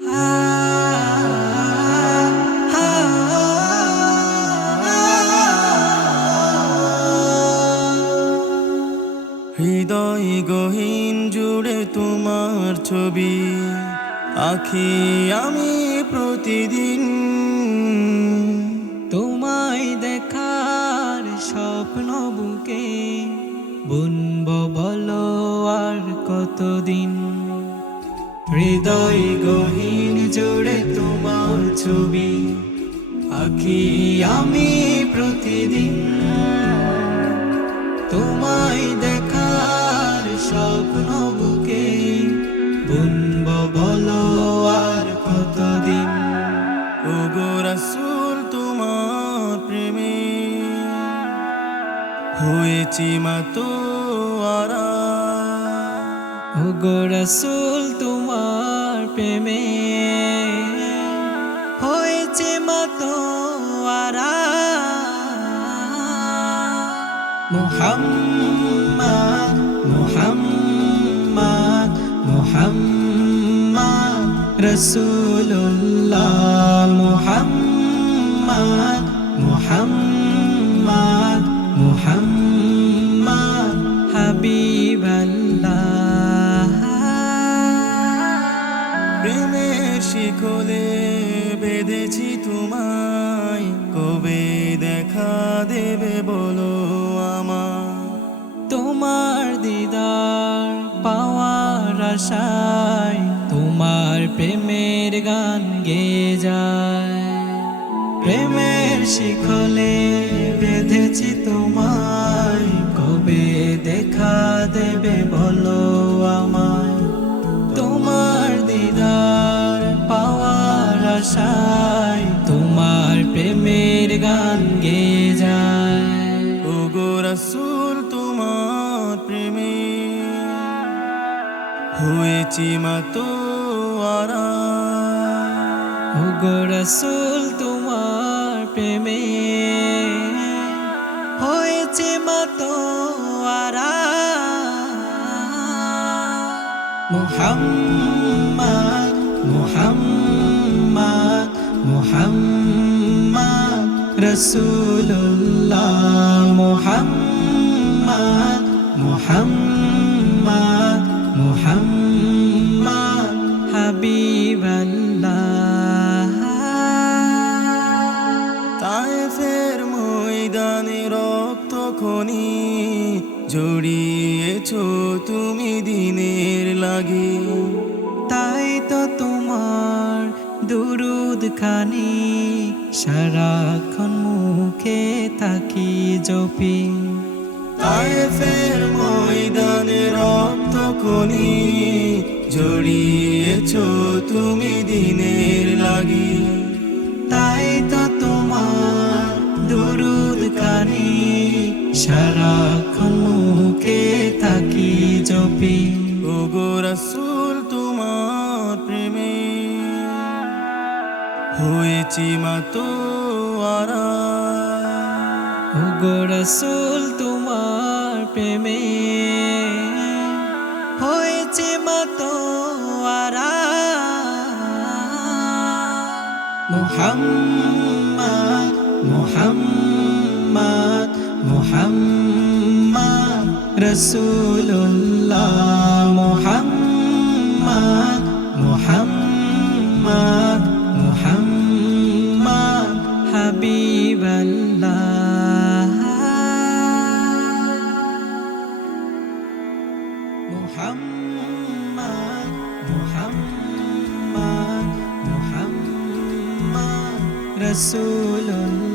হৃদয় গহীন জুড়ে তোমার ছবি আঁকি আমি প্রতিদিন। তোমায় দেখার স্বপ্ন বুকে বুনব বলো আর কতদিন। হৃদয় গহীন জুড়ে তোমার ছবি আঁকি আমি প্রতিদিন। তোমায় দেখার স্বপ্ন বুকে বুনব বলো আর কতদিন। ওগো রাসূল তোমার প্রেমে হয়েছি মাতোয়ারা। ওগো রাসূল তোমার প্রেমে হয়েছে মাতোয়ারা। মুহাম্মদ মুহাম্মদ মুহাম্মদ রাসূলুল্লাহ। মুহাম্মদ মুহাম্মদ মুহাম্মদ হাবিবাল্লাহ। প্রেমের শিকলে বেঁধেছি তোমায়, কবে দেখা দেবে বলো আমার। তোমার দিদার পাওয়ার আশায় তোমার প্রেমের গান গেয়ে যায়। প্রেমের শিকলে বেঁধেছি তোমায়, কবে দেখা দেবে বলো আমায়। তোমার দিদার পাওয়ার আশায় তোমার প্রেমের গান গেয়ে যায়। ওগো রাসূল তোমার প্রেমে হয়েছি মাতোয়ারা। ওগো রাসূল তোমার প্রেমে হয়েছে মাতোয়ারা। মুহাম্মদ মুহাম্মদ মুহাম্মদ রাসূলুল্লাহ। মুহাম্মদ মুহাম্মদ মুহাম্মদ হাবিবাল্লাহ। তায়েফের ময়দানে রক্ত খনি জড়িয়েছো তুমি দিনের লাগি। তাই তো তোমার দুরুদ খানি সারাক্ষণ মুখে থাকি জপি। তায়েফের ময়দানে রক্ত খনি জড়িয়েছো তুমি দিনের লাগি। তাই তো তোমার দুরুদ খানি সারাক্ষণ মুখে থাকি জপি। ওগো রাসূল তোমার প্রেমে হয়েছি মাতোয়ারা। ওগো রাসূল তোমার প্রেমে হয়েছে মাতোয়ারা। মুহাম্মদ মুহাম্মদ মুহাম্মদ রাসূলুল্লাহ। মুহাম্মদ মুহাম্মদ মুহাম্মদ হাবিবাল্লাহ। মুহাম্মদ মুহাম্মদ মুহাম্মদ রাসূলুল্লাহ।